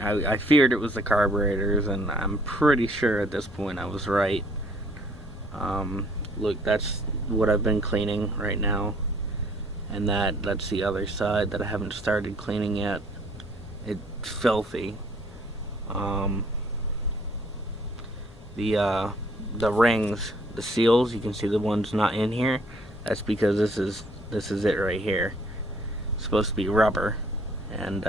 I feared it was the carburetors, and I'm pretty sure at this point I was right. Look, that's what I've been cleaning right now, and that's the other side that I haven't started cleaning yet. It's filthy. The rings, the seals, you can see the ones not in here. That's because this is it right here. It's supposed to be rubber, and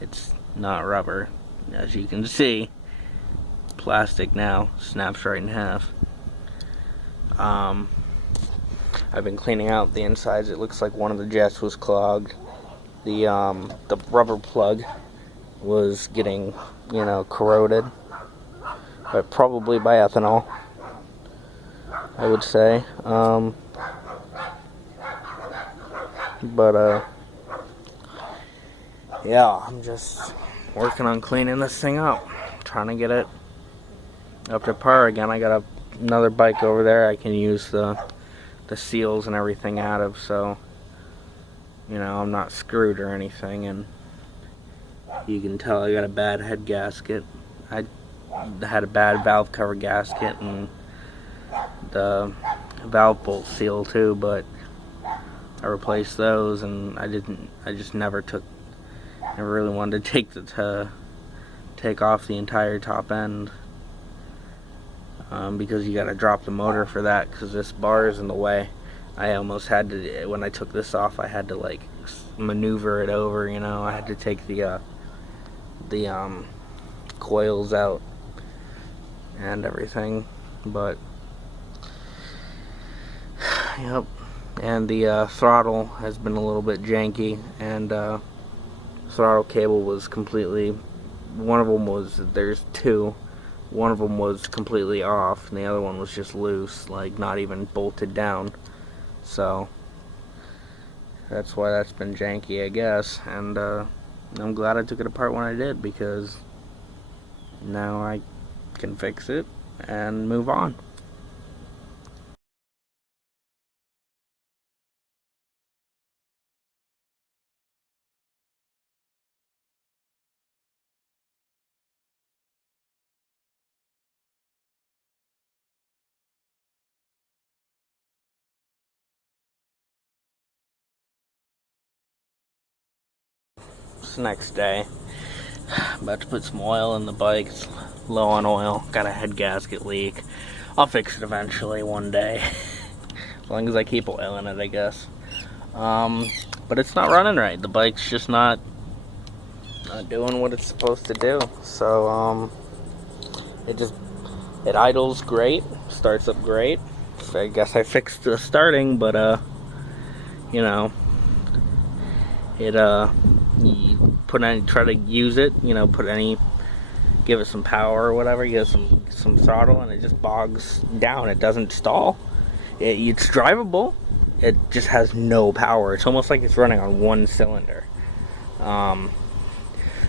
it's not rubber, as you can see. Plastic now, snaps right in half. I've been cleaning out the insides. It looks like one of the jets was clogged. The rubber plug was getting, corroded, but probably by ethanol, I would say. Yeah, I'm just working on cleaning this thing up, trying to get it up to par again. I got another bike over there I can use the seals and everything out of, so I'm not screwed or anything. And you can tell I got a bad head gasket. I had a bad valve cover gasket and the valve bolt seal too, but I replaced those, and I just never really wanted to take off the entire top end, because you got to drop the motor for that, because this bar is in the way. I almost had to, when I took this off, I had to like maneuver it over, I had to take the coils out and everything, but yep. And the throttle has been a little bit janky, and throttle cable was completely, one of them was, there's two, one of them was completely off, and the other one was just loose, like not even bolted down. So that's why that's been janky, I guess. And I'm glad I took it apart when I did, because now I can fix it and move on. It's the next day. About to put some oil in the bike. It's low on oil. Got a head gasket leak. I'll fix it eventually one day. As long as I keep oil in it, I guess. But it's not running right. The bike's just not doing what it's supposed to do. So it idles great, starts up great. So I guess I fixed the starting, but you try to use it, give it some power or whatever, give it some throttle, and it just bogs down. It doesn't stall. It's drivable. It just has no power. It's almost like it's running on one cylinder.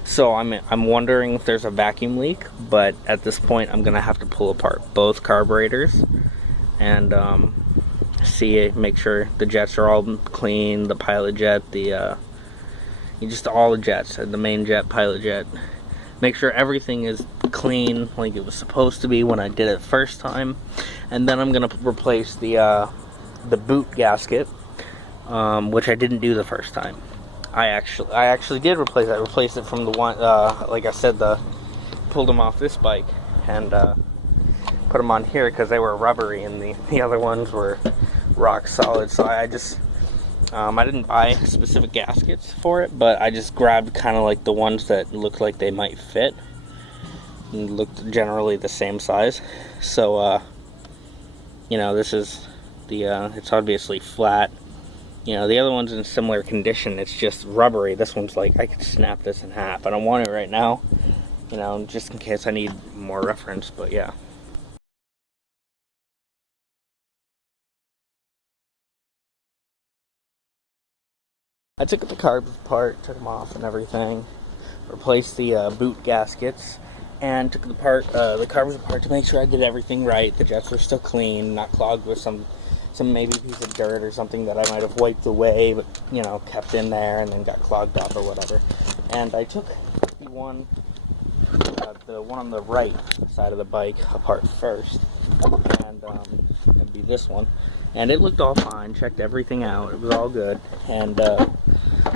So I'm wondering if there's a vacuum leak, but at this point I'm gonna have to pull apart both carburetors and make sure the jets are all clean, the pilot jet, just all the jets, the main jet, pilot jet. Make sure everything is clean like it was supposed to be when I did it first time. And then I'm gonna replace the boot gasket, which I didn't do the first time. I actually did replace it. I replaced it from the one, like I said, pulled them off this bike and put them on here because they were rubbery, and the other ones were rock solid. So I didn't buy specific gaskets for it, but I just grabbed kind of like the ones that looked like they might fit and looked generally the same size. So this is it's obviously flat. The other one's in similar condition. It's just rubbery. This one's like, I could snap this in half. I don't want it right now, just in case I need more reference, but yeah. I took the carbs apart, took them off and everything, replaced the boot gaskets, and took the carbs apart to make sure I did everything right. The jets were still clean, not clogged with some maybe piece of dirt or something that I might have wiped away, but kept in there and then got clogged up or whatever. And I took the one, the one on the right side of the bike apart first, and it'd be this one. And it looked all fine, checked everything out, it was all good. And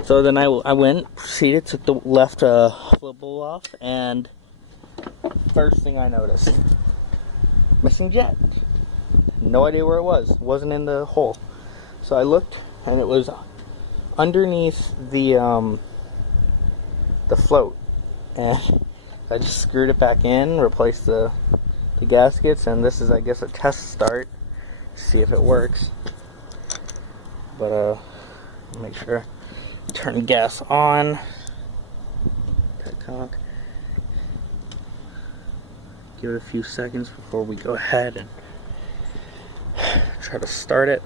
so then I went, proceeded, took the left flip bowl off, and first thing I noticed, missing jet. No idea where it was. It wasn't in the hole. So I looked, and it was underneath the float. And I just screwed it back in, replaced the gaskets, and this is, I guess, a test start to see if it works. But make sure turn gas on. Petcock. Give it a few seconds before we go ahead and try to start it.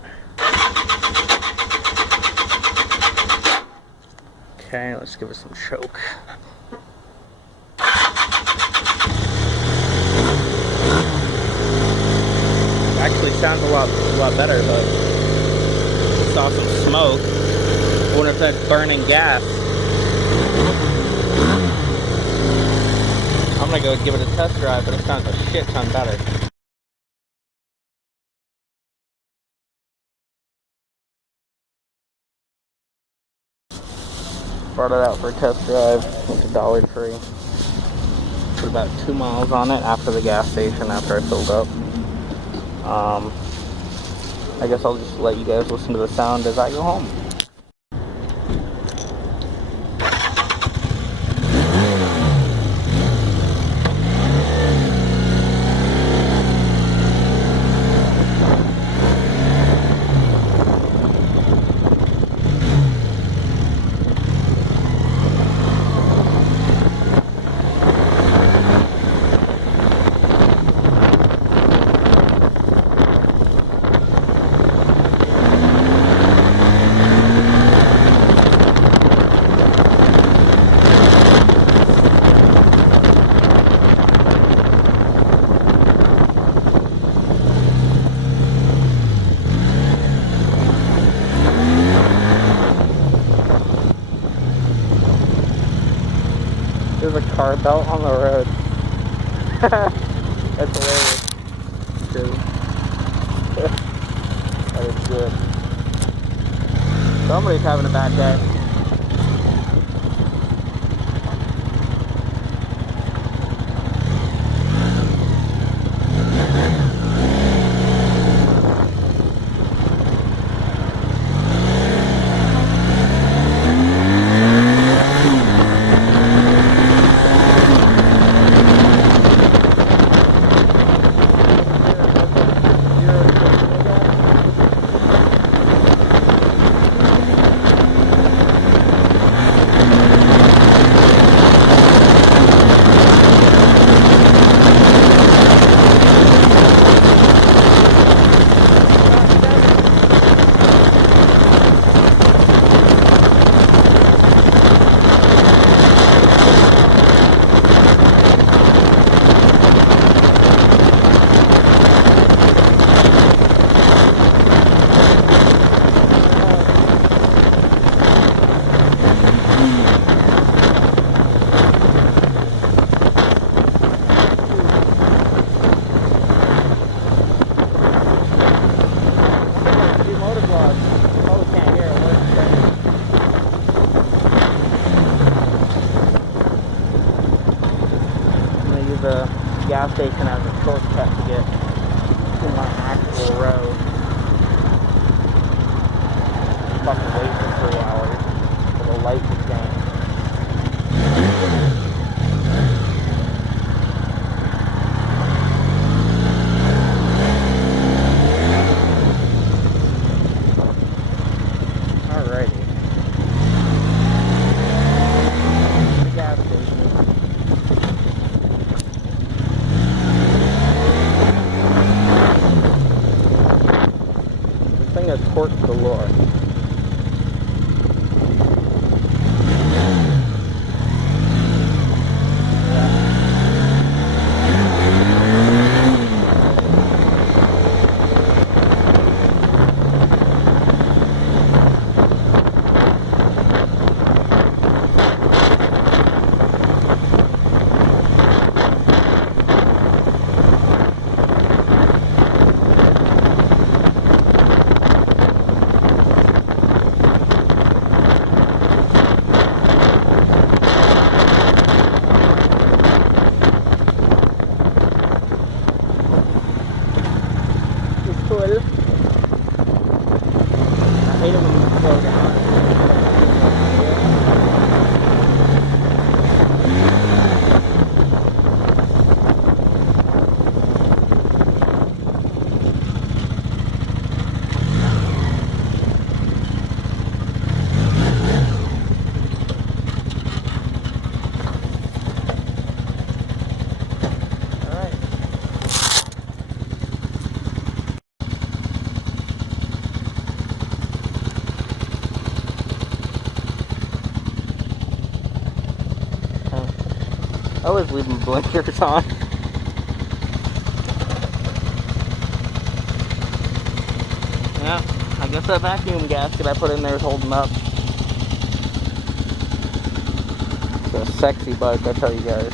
Okay, let's give it some choke. Actually sounds a lot better, but saw some smoke. I wonder if that's burning gas. I'm gonna go give it a test drive, but it sounds a shit ton better. Brought it out for a test drive. Went to Dollar Tree. Put about 2 miles on it after the gas station, after I filled up. I guess I'll just let you guys listen to the sound as I go home. There's a car belt on the road. That's hilarious. That is good. Somebody's having a bad day. The gas station as a shortcut to get to my actual road. Fucking wait for 3 hours for the light to change. Alrighty. The gas station. This thing has torque galore. hate it when you slow down. I always leave my blinkers on. Yeah, I guess that vacuum gasket I put in there is holding up. It's a sexy bike, I tell you guys.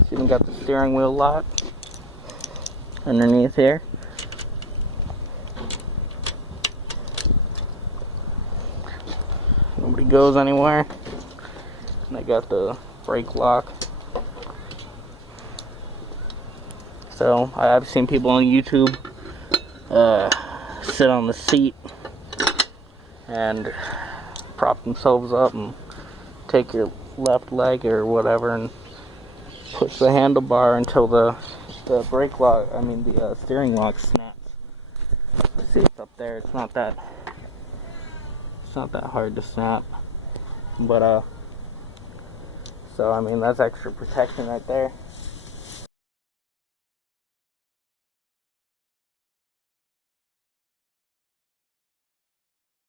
It's even got the steering wheel lock underneath here. Nobody goes anywhere. And I got the brake lock. So I've seen people on YouTube sit on the seat and prop themselves up and take your left leg or whatever and push the handlebar until the brake lock, the steering lock snaps. See, it's up there. It's not that hard to snap, but so that's extra protection right there.